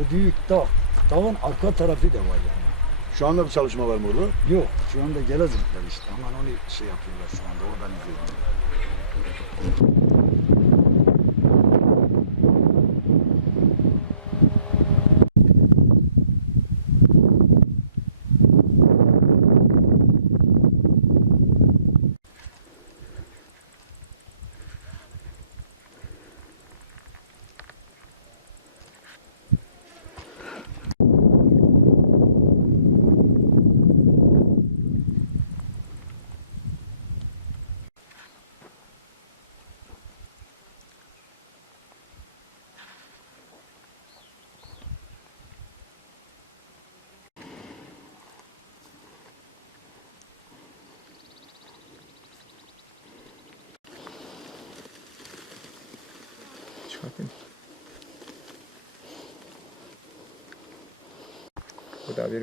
O büyük dağ. Dağın arka tarafı da var yani. Şu anda bir çalışma var mı orada? Yok şu anda gelezikler işte. Aman onu şey yapıyorlar şu anda oradan izliyorum. Çıkartayım. Bu da bir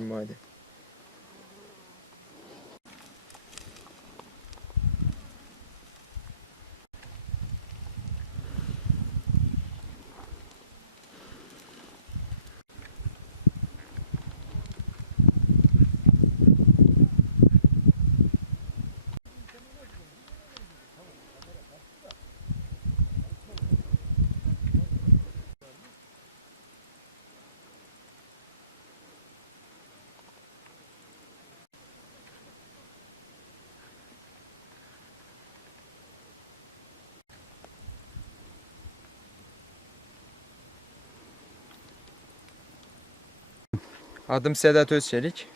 Adım Sedat Özçelik.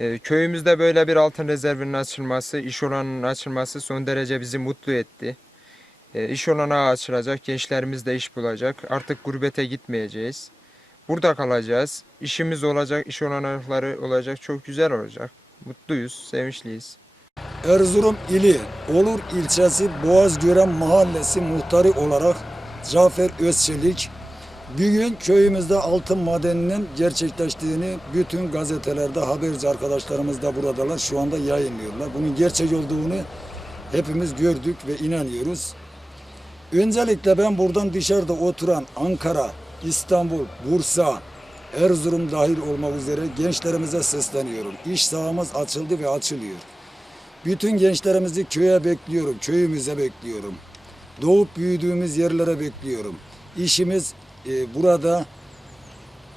Ee, köyümüzde böyle bir altın rezervinin açılması, iş olanının açılması son derece bizi mutlu etti. Ee, iş açılacak, gençlerimiz de iş bulacak. Artık gurbete gitmeyeceğiz. Burada kalacağız. İşimiz olacak, iş olanakları olacak. Çok güzel olacak. Mutluyuz, sevinçliyiz. Erzurum ili Olur ilçesi Boğazgören mahallesi muhtarı olarak Cafer Özçelik bugün köyümüzde altın madeninin gerçekleştiğini bütün gazetelerde haberci arkadaşlarımız da buradalar şu anda yayınlıyorlar. Bunun gerçek olduğunu hepimiz gördük ve inanıyoruz. Öncelikle ben buradan dışarıda oturan Ankara, İstanbul, Bursa, Erzurum dahil olmak üzere gençlerimize sesleniyorum. İş sahamız açıldı ve açılıyor. Bütün gençlerimizi köye bekliyorum, köyümüze bekliyorum. Doğup büyüdüğümüz yerlere bekliyorum. İşimiz e, burada,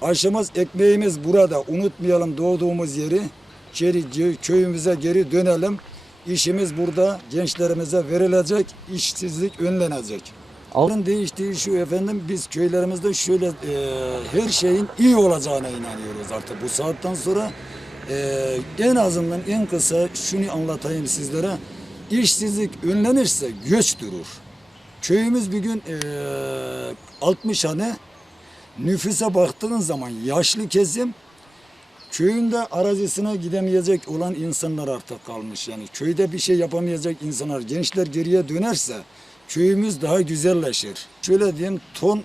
aşımız, ekmeğimiz burada. Unutmayalım doğduğumuz yeri. Geri, köyümüze geri dönelim. İşimiz burada gençlerimize verilecek, işsizlik önlenecek. Alın değiştiği şu efendim biz köylerimizde şöyle e, her şeyin iyi olacağına inanıyoruz artık bu saatten sonra. e, en azından en kısa şunu anlatayım sizlere. İşsizlik önlenirse göç durur. Köyümüz bir gün e, 60 hane nüfusa baktığın zaman yaşlı kesim köyünde arazisine gidemeyecek olan insanlar artık kalmış. Yani köyde bir şey yapamayacak insanlar, gençler geriye dönerse köyümüz daha güzelleşir. Şöyle diyeyim ton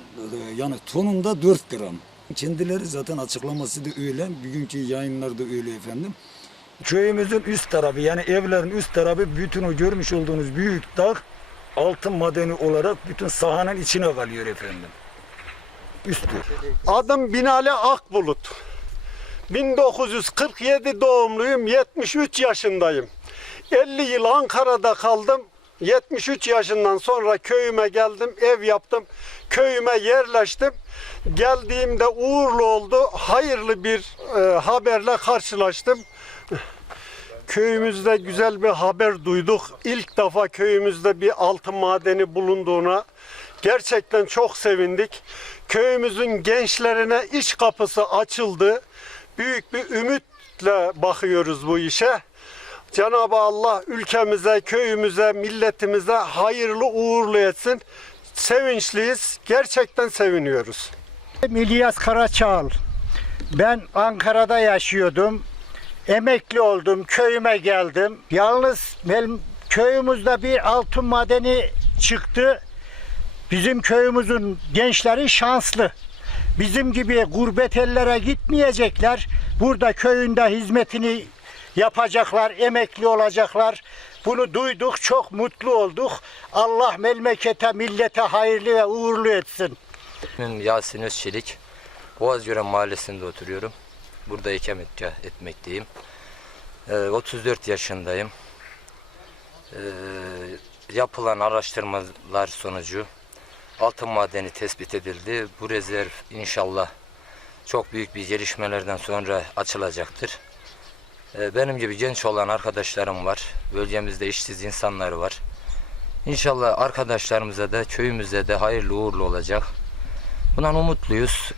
yani tonunda 4 gram. Kendileri zaten açıklaması da öyle. Bugünkü yayınlarda öyle efendim. Köyümüzün üst tarafı yani evlerin üst tarafı bütün o görmüş olduğunuz büyük dağ altın madeni olarak bütün sahanın içine kalıyor efendim. Üstü. Adım Binali Akbulut. 1947 doğumluyum, 73 yaşındayım. 50 yıl Ankara'da kaldım. 73 yaşından sonra köyüme geldim, ev yaptım. Köyüme yerleştim. Geldiğimde uğurlu oldu. Hayırlı bir e, haberle karşılaştım. Köyümüzde güzel bir haber duyduk. İlk defa köyümüzde bir altın madeni bulunduğuna gerçekten çok sevindik. Köyümüzün gençlerine iş kapısı açıldı. Büyük bir ümitle bakıyoruz bu işe. Cenab-ı Allah ülkemize, köyümüze, milletimize hayırlı uğurlu etsin. Sevinçliyiz. Gerçekten seviniyoruz. İlyas Karaçağıl. Ben Ankara'da yaşıyordum. Emekli oldum, köyüme geldim. Yalnız köyümüzde bir altın madeni çıktı. Bizim köyümüzün gençleri şanslı. Bizim gibi gurbet ellere gitmeyecekler. Burada köyünde hizmetini yapacaklar, emekli olacaklar. Bunu duyduk, çok mutlu olduk. Allah memlekete, millete hayırlı ve uğurlu etsin. Yasin Özçelik. Boğazgören Mahallesi'nde oturuyorum. Burada ikametgah etmekteyim. Ee, 34 yaşındayım. Ee, yapılan araştırmalar sonucu altın madeni tespit edildi. Bu rezerv inşallah çok büyük bir gelişmelerden sonra açılacaktır. Ee, benim gibi genç olan arkadaşlarım var. Bölgemizde işsiz insanlar var. İnşallah arkadaşlarımıza da köyümüze de hayırlı uğurlu olacak. Bundan umutluyuz.